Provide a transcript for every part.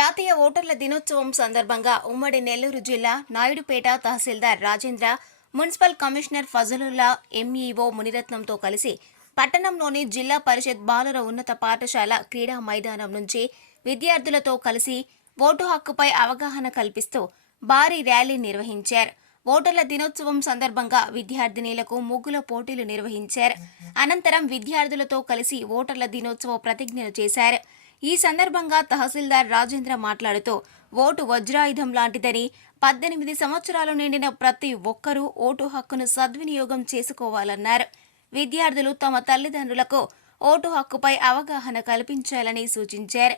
జాతీయ ఓటర్ల దినోత్సవం సందర్భంగా ఉమ్మడి నెల్లూరు జిల్లా నాయుడుపేట తహసీల్దార్ Rajendra, municipal commissioner Fazalullah, MEO మునిరత్నంతో కలిసి పట్టణంలోని జిల్లా పరిషత్ బాలుర ఉన్నత పాఠశాల క్రీడా మైదానం నుంచి విద్యార్థులతో కలిసి ఓటు హక్కుపై అవగాహన కల్పిస్తూ భారీ ర్యాలీ నిర్వహించారు. ఓటర్ల దినోత్సవం సందర్భంగా విద్యార్థినీలకు ముగ్గుల పోటీలు నిర్వహించారు. అనంతరం విద్యార్థులతో కలిసి ఓటర్ల దినోత్సవ ప్రతిజ్ఞలు చేశారు. ఈ సందర్భంగా తహసీల్దార్ రాజేంద్ర మాట్లాడుతూ ఓటు వజ్రాయుధం లాంటిదని, 18 సంవత్సరాలు నిండిన ప్రతి ఒక్కరూ ఓటు హక్కును సద్వినియోగం చేసుకోవాలన్నారు. విద్యార్థులు తమ తల్లిదండ్రులకు ఓటు హక్కుపై అవగాహన కల్పించాలని సూచించారు.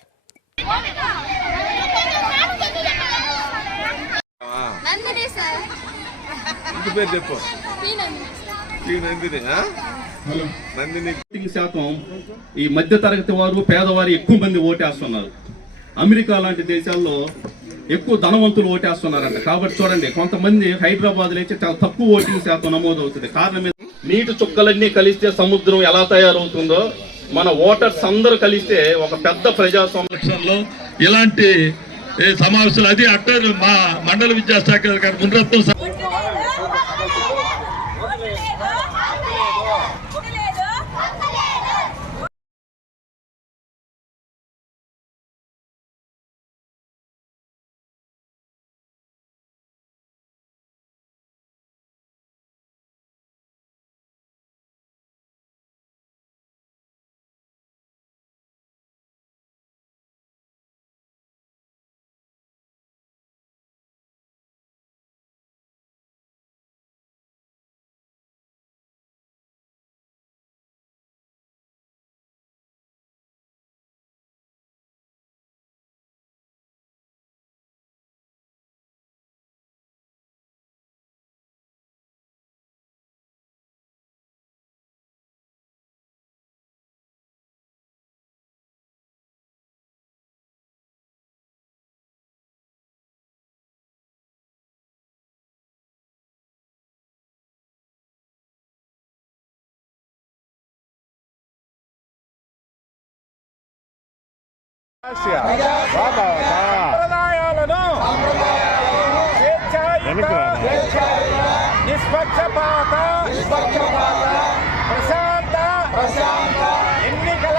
శాతం ఈ మధ్య తరగతి వారు, పేదవారు ఎక్కువ మంది ఓటేస్తున్నారు. అమెరికా లాంటి దేశాల్లో ఎక్కువ ధనవంతులు ఓటేస్తున్నారంట. కాబట్టి చూడండి, కొంతమంది హైదరాబాద్ లో అయితే చాలా తక్కువ ఓటింగ్ శాతం నమోదవుతుంది. కారణం నీటి చుక్కలన్నీ కలిస్తే సముద్రం ఎలా తయారవుతుందో, మన ఓటర్స్ అందరూ కలిస్తే ఒక పెద్ద ప్రజా సంరక్షణలో ఇలాంటి సమావేశాలు అది అక్కడ మా మండల విద్యాశాఖ గారు మునిరత్నం నిష్పక్షపాత ప్రశాంత ఎన్నికల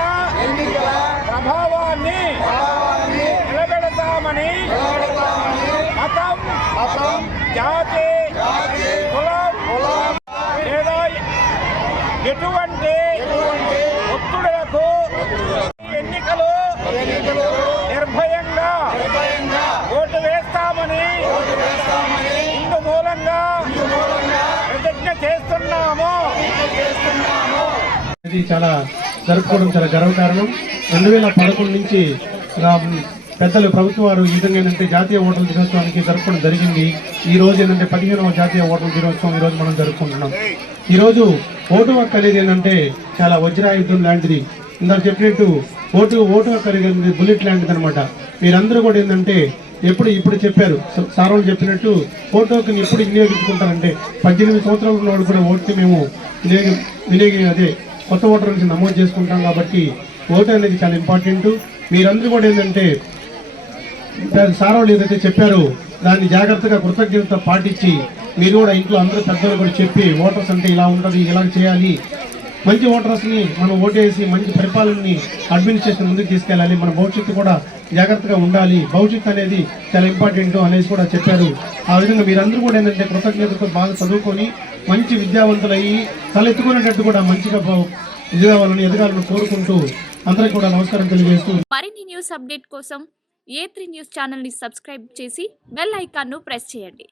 ప్రభావాన్ని నిలబెడతామని మతం, జాతి, కులం లేదా ఎటువంటి ఒత్తిడులకు ఎన్నికలు నిర్భయంగా ఓటు వేస్తామని ఇందు మూలంగా ప్రతిజ్ఞ చేస్తున్నాము. ఇది చాలా జరుపుకోవడం చాలా గర్వకారణం. 2011 నుంచి పెద్దలు ప్రభుత్వం వారు ఈ విధంగా ఏంటంటే జాతీయ ఓటర్ల దినోత్సవానికి జరుపుకోవడం జరిగింది. ఈ రోజు ఏంటంటే 15వ జాతీయ ఓటర్ల దినోత్సవం ఈరోజు మనం జరుపుకుంటున్నాం. ఈరోజు ఓటు హక్కు అనేది ఏంటంటే చాలా వజ్రాయుధం లాంటిది. ఇందాక చెప్పినట్టు ఓటు హక్కు అనేది బుల్లెట్ లాంటిది అనమాట. మీరందరూ కూడా ఏంటంటే ఇప్పుడు చెప్పారు, సార్ వాళ్ళు చెప్పినట్టు ఓటు హక్కుని ఎప్పుడు వినియోగించుకుంటారంటే 18 సంవత్సరాలు ఉన్నవాడు కూడా ఓటుని మేము అదే కొత్త ఓటర్ నుంచి నమోదు చేసుకుంటాం. కాబట్టి ఓటు అనేది చాలా ఇంపార్టెంట్. మీరందరూ కూడా ఏంటంటే సార్ వాళ్ళు ఏదైతే చెప్పారో దాన్ని జాగ్రత్తగా కృతజ్ఞత పాటించి మీరు కూడా ఇంట్లో అందరూ పెద్దలు కూడా చెప్పి ఓటర్స్ అంటే ఇలా ఉంటుంది, ఇలా చేయాలి, మంచి ఓటర్స్ని మనం ఓటేసి మంచి పరిపాలనని అడ్మినిస్ట్రేషన్ ముందుకు తీసుకెళ్ళాలి, మన భవిష్యత్తు కూడా జాగ్రత్తగా ఉండాలి, భవిష్యత్తు అనేది చాలా ఇంపార్టెంట్ అనేసి కూడా చెప్పారు. ఆ విధంగా మీరందరూ కూడా ఏంటంటే కృతజ్ఞతతో బాగా చదువుకొని మంచి విద్యావంతులయ్యి తలెత్తుకునేటట్టు కూడా మంచిగా ఎదగాలని కోరుకుంటూ అందరికీ కూడా నమస్కారం తెలియజేస్తూ మరిన్ని న్యూస్ అప్డేట్ కోసం A3 న్యూస్ ఛానల్ ని సబ్స్క్రైబ్ చేసి బెల్ ఐకాన్ ను ప్రెస్ చేయండి.